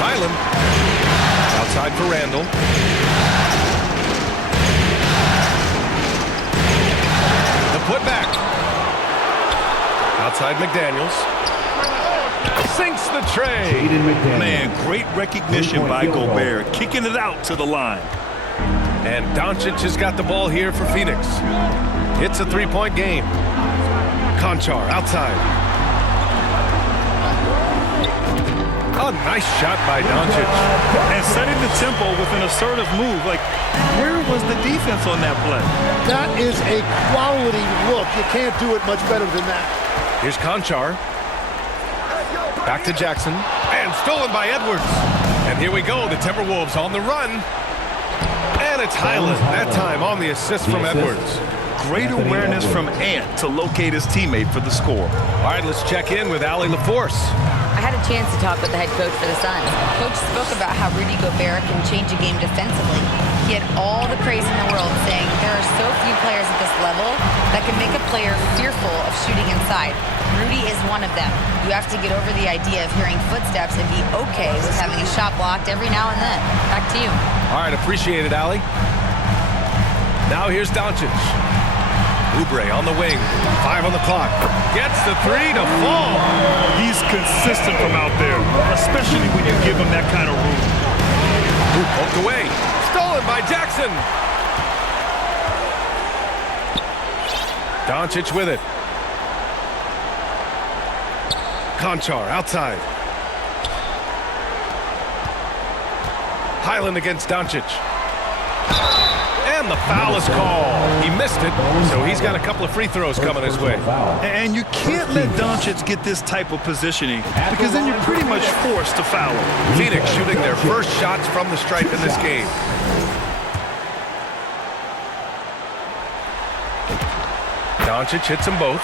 Highland. Outside for Randall. The putback. Outside McDaniels. Sinks the tray. Man, great recognition by Gobert. Kicking it out to the line. And Doncic has got the ball here for Phoenix. It's a three-point game. Konchar outside. A nice shot by Doncic. And setting the tempo with an assertive move. Like, where was the defense on that play? That is a quality look. You can't do it much better than that. Here's Konchar. Back to Jackson. And stolen by Edwards. And here we go. The Timberwolves on the run. And it's Highland. That time on the assist from Edwards. Great awareness from Ant to locate his teammate for the score. All right, let's check in with Allie LaForce. I had a chance to talk with the head coach for the Suns. Coach spoke about how Rudy Gobert can change a game defensively. He had all the praise in the world, saying there are so few players at this level that can make a player fearful of shooting inside. Rudy is one of them. You have to get over the idea of hearing footsteps and be okay with having a shot blocked every now and then. Back to you. All right, appreciate it, Allie. Now here's Doncic. Oubre on the wing. 5 on the clock. Gets the three to fall. He's consistent from out there, especially when you give him that kind of room. Poked away. Stolen by Jackson. Doncic with it. Konchar outside. Highland against Doncic. And the foul is called. He missed it, so he's got a couple of free throws coming his way. And you can't let Doncic get this type of positioning because then you're pretty much forced to foul him. Phoenix shooting their first shots from the stripe in this game. Doncic hits them both.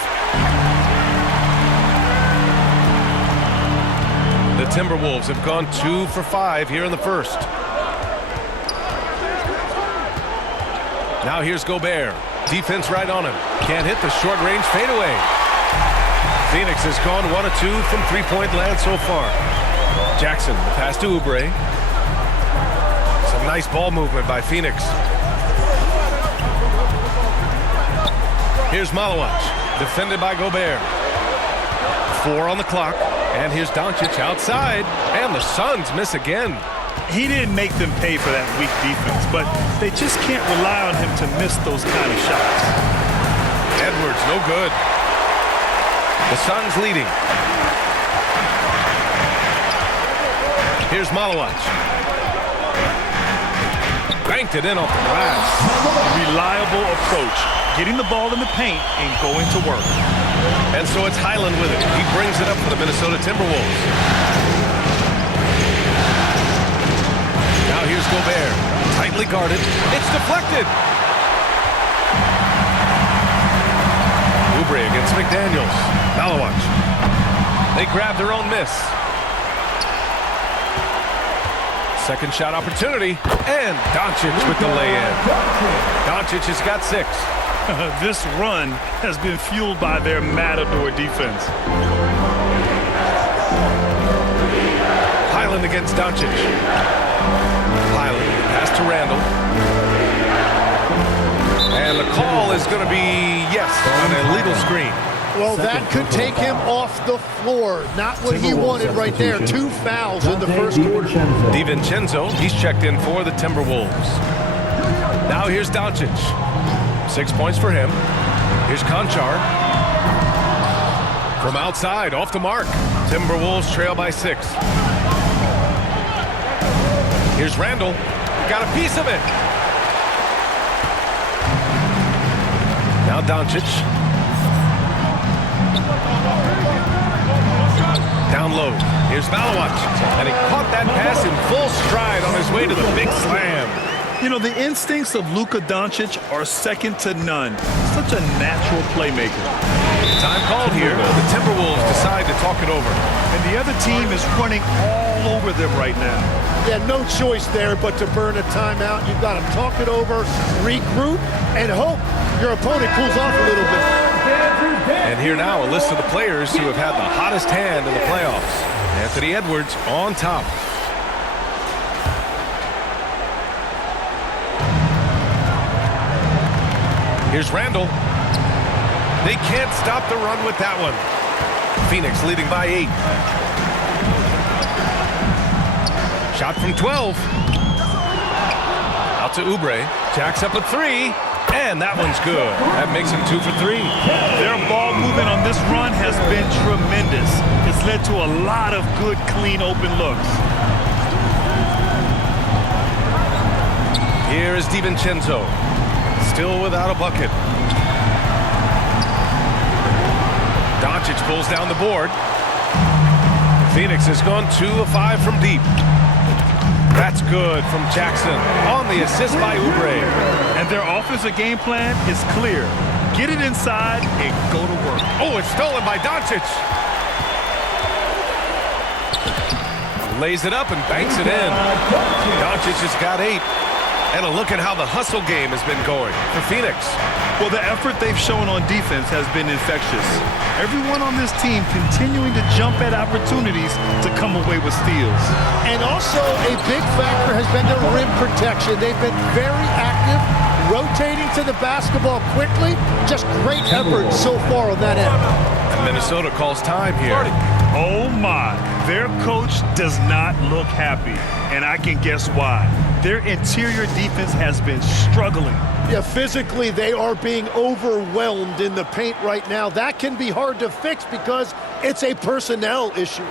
The Timberwolves have gone 2 for 5 here in the first. Now here's Gobert. Defense right on him. Can't hit the short-range fadeaway. Phoenix has gone 1 of 2 from three-point land so far. Jackson, the pass to Oubre. Some nice ball movement by Phoenix. Here's Malawach, defended by Gobert. 4 on the clock. And here's Doncic outside. And the Suns miss again. He didn't make them pay for that weak defense, but they just can't rely on him to miss those kind of shots. Edwards, no good. The Suns leading. Here's Malawach. Banked it in off the glass. Reliable approach. Getting the ball in the paint and going to work. And so it's Highland with it. He brings it up for the Minnesota Timberwolves. Now here's Gobert. Tightly guarded. It's deflected. Oubre against McDaniels. Malawach. They grab their own miss. Second shot opportunity. And Doncic with the lay-in. Doncic has got 6. This run has been fueled by their matador defense. Highland against Doncic. Highland, pass to Randall. And the call is going to be, yes, an illegal screen. Well, that could take him off the floor. Not what he wanted right there. 2 fouls in the first quarter. DiVincenzo, he's checked in for the Timberwolves. Now here's Doncic. 6 points for him. Here's Konchar. From outside, off the mark. Timberwolves trail by 6. Here's Randall. Got a piece of it. Now Doncic. Down low. Here's Malawach. And he caught that pass in full stride on his way to the big slam. You know, the instincts of Luka Doncic are second to none. Such a natural playmaker. Time called here. The Timberwolves decide to talk it over. And the other team is running all over them right now. Yeah, no choice there but to burn a timeout. You've got to talk it over, regroup, and hope your opponent cools off a little bit. And here now a list of the players who have had the hottest hand in the playoffs. Anthony Edwards on top. Here's Randall. They can't stop the run with that one. Phoenix leading by 8. Shot from 12. Out to Oubre. Jacks up a 3. And that one's good. That makes him 2 for 3. Their ball movement on this run has been tremendous. It's led to a lot of good, clean, open looks. Here is DiVincenzo. Still without a bucket. Doncic pulls down the board. Phoenix has gone 2 of 5 from deep. That's good from Jackson on the assist by Oubre. And their offensive game plan is clear. Get it inside and go to work. Oh, it's stolen by Doncic. Lays it up and banks it in. Doncic has got 8. And a look at how the hustle game has been going for Phoenix. Well, the effort they've shown on defense has been infectious. Everyone on this team continuing to jump at opportunities to come away with steals. And also a big factor has been their rim protection. They've been very active, rotating to the basketball quickly. Just great effort so far on that end. And Minnesota calls time here. Oh my, their coach does not look happy, and I can guess why. Their interior defense has been struggling. Yeah, physically they are being overwhelmed in the paint right now. That can be hard to fix because it's a personnel issue.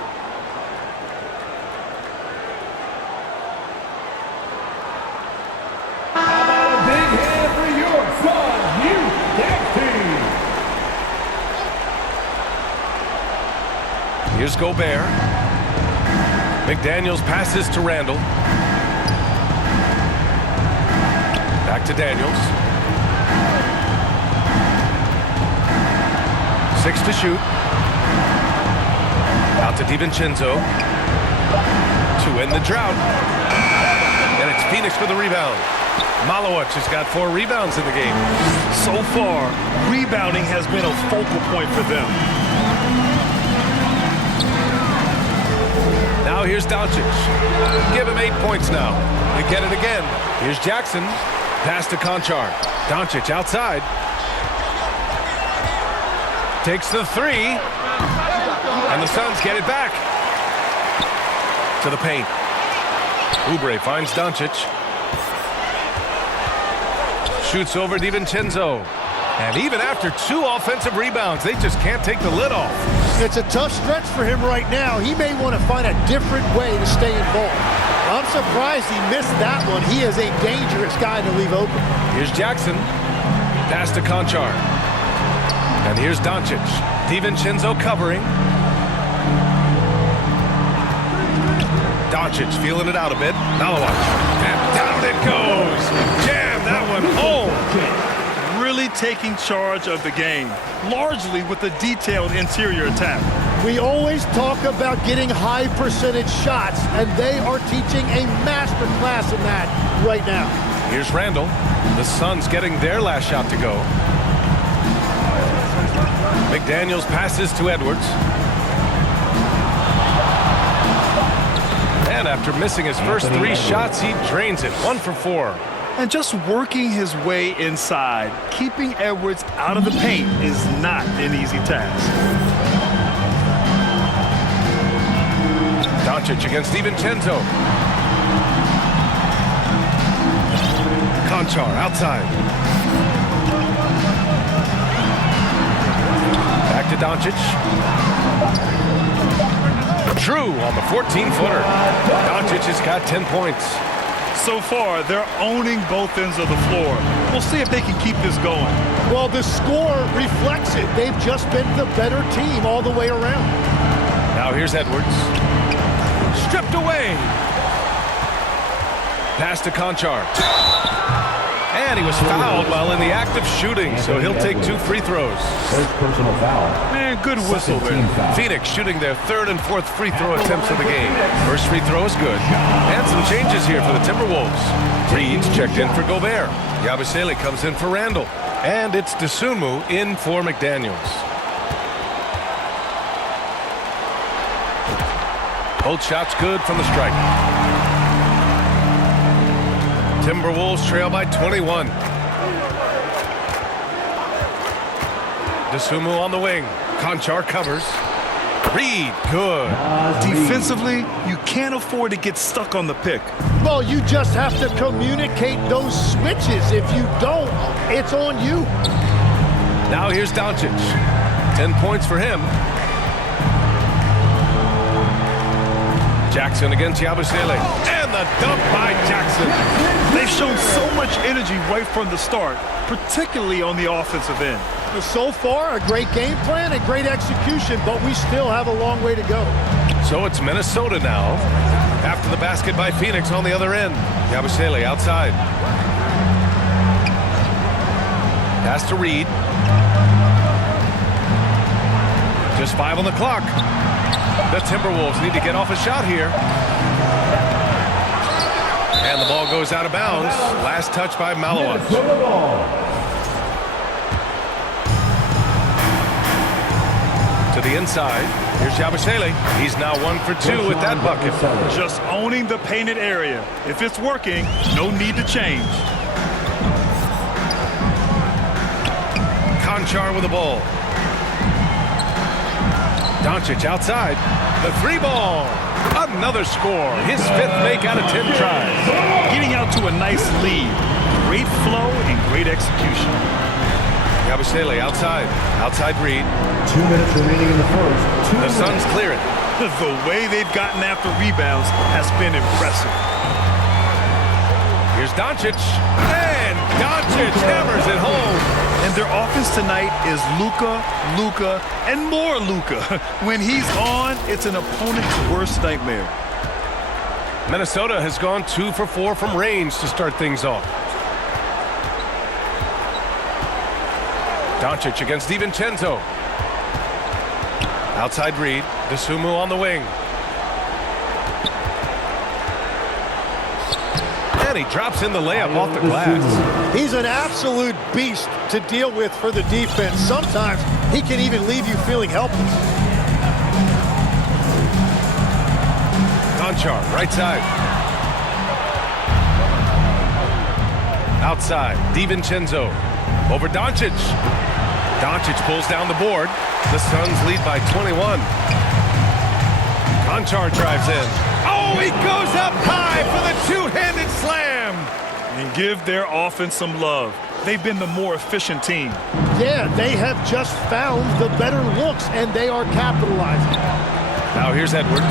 How about a big hand for your son, Hugh Dempsey? Here's Gobert. McDaniels passes to Randall. Back to Daniels. 6 to shoot. Out to DiVincenzo. To end the drought. And it's Phoenix for the rebound. Malowicz has got 4 rebounds in the game. So far, rebounding has been a focal point for them. Now here's Doncic. Give him 8 points now. They get it again. Here's Jackson. Pass to Conchar. Doncic outside. Takes the 3. And the Suns get it back. To the paint. Oubre finds Doncic. Shoots over DiVincenzo. And even after 2 offensive rebounds, they just can't take the lid off. It's a tough stretch for him right now. He may want to find a different way to stay involved. I'm surprised he missed that one. He is a dangerous guy to leave open. Here's Jackson. Pass to Conchar. And here's Doncic. DiVincenzo covering. Doncic feeling it out a bit. Malowicz. And down it goes. Jam that one home. Really taking charge of the game, largely with a detailed interior attack. We always talk about getting high percentage shots, and they are teaching a master class in that right now. Here's Randall. The Suns getting their last shot to go. McDaniels passes to Edwards. And after missing his first 3 shots, he drains it. 1 for 4. And just working his way inside, keeping Edwards out of the paint is not an easy task. Doncic against DiVincenzo. Conchar outside. Back to Doncic. Drew on the 14-footer. Doncic has got 10 points. So far, they're owning both ends of the floor. We'll see if they can keep this going. Well, the score reflects it. They've just been the better team all the way around. Now here's Edwards. Stripped away. Pass to Conchar. And he was fouled while in the act of shooting, so he'll take 2 free throws. First personal foul. Man, good whistle Second team there. foul. Phoenix shooting their 3rd and 4th free throw attempts of the game. First free throw is good. And some changes here for the Timberwolves. Reed's checked in for Gobert. Yabusele comes in for Randall. And it's Dosunmu in for McDaniels. Both shots good from the stripe. Timberwolves trail by 21. DeSumo on the wing. Conchar covers. Reed, good. Defensively, you can't afford to get stuck on the pick. Well, you just have to communicate those switches. If you don't, it's on you. Now here's Doncic. 10 points for him. Jackson against Yabusele. And the dunk by Jackson. They've shown so much energy right from the start, particularly on the offensive end. So far, a great game plan and great execution, but we still have a long way to go. So it's Minnesota now. After the basket by Phoenix on the other end. Yabusele outside. Pass to Reed. Just 5 on the clock. The Timberwolves need to get off a shot here. And the ball goes out of bounds. Last touch by Malawat. To the inside. Here's Yabusele. He's now 1 for 2 with that bucket. Just owning the painted area. If it's working, no need to change. Conchar with the ball. Doncic outside. The 3-ball. Another score. His 5th make out of 10 tries. Getting out to a nice lead. Great flow and great execution. Yabusele outside. Outside Reed. 2 minutes remaining in the first. The Suns clear it. The way they've gotten after rebounds has been impressive. Here's Doncic. And Doncic hammers it home. And their offense tonight is Luka, and more Luka. When he's on, it's an opponent's worst nightmare. Minnesota has gone 2 for 4 from range to start things off. Doncic against DiVincenzo. Outside Reed. DeSumo on the wing. And he drops in the layup off the glass. He's an absolute beast to deal with for the defense. Sometimes he can even leave you feeling helpless. Conchar, right side. Outside, DiVincenzo. Over Doncic. Doncic pulls down the board. The Suns lead by 21. Conchar drives in. Oh, he goes up high for the two-handed slam. And give their offense some love. They've been the more efficient team. Yeah, they have just found the better looks, and they are capitalizing. Now here's Edwards.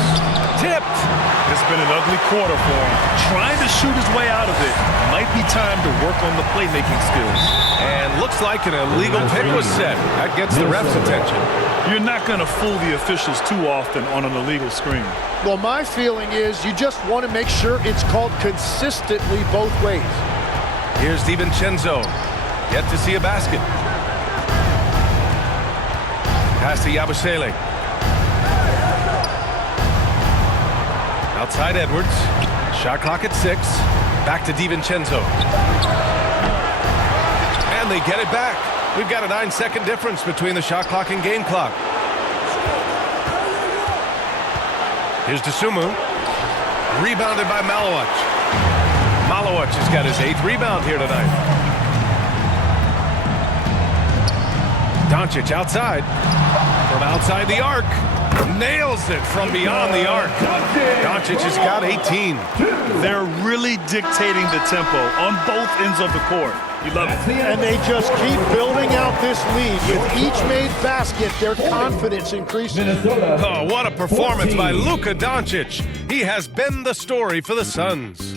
Tipped. It's been an ugly quarter for him. Trying to shoot his way out of it. Might be time to work on the playmaking skills. And looks like an illegal pick was set. That gets the ref's attention. You're not going to fool the officials too often on an illegal screen. Well, my feeling is you just want to make sure it's called consistently both ways. Here's DiVincenzo. Yet to see a basket. Pass to Yabusele. Outside Edwards. Shot clock at 6. Back to DiVincenzo. And they get it back. We've got a 9-second difference between the shot clock and game clock. Here's DeSumo. Rebounded by Malawat. Malawat has got his 8th rebound here tonight. Doncic outside. From outside the arc. Nails it from beyond the arc. Doncic has got 18. They're really dictating the tempo on both ends of the court. You love it. And they just keep building out this lead. With each made basket, their confidence increases. Oh, what a performance by Luka Doncic. He has been the story for the Suns.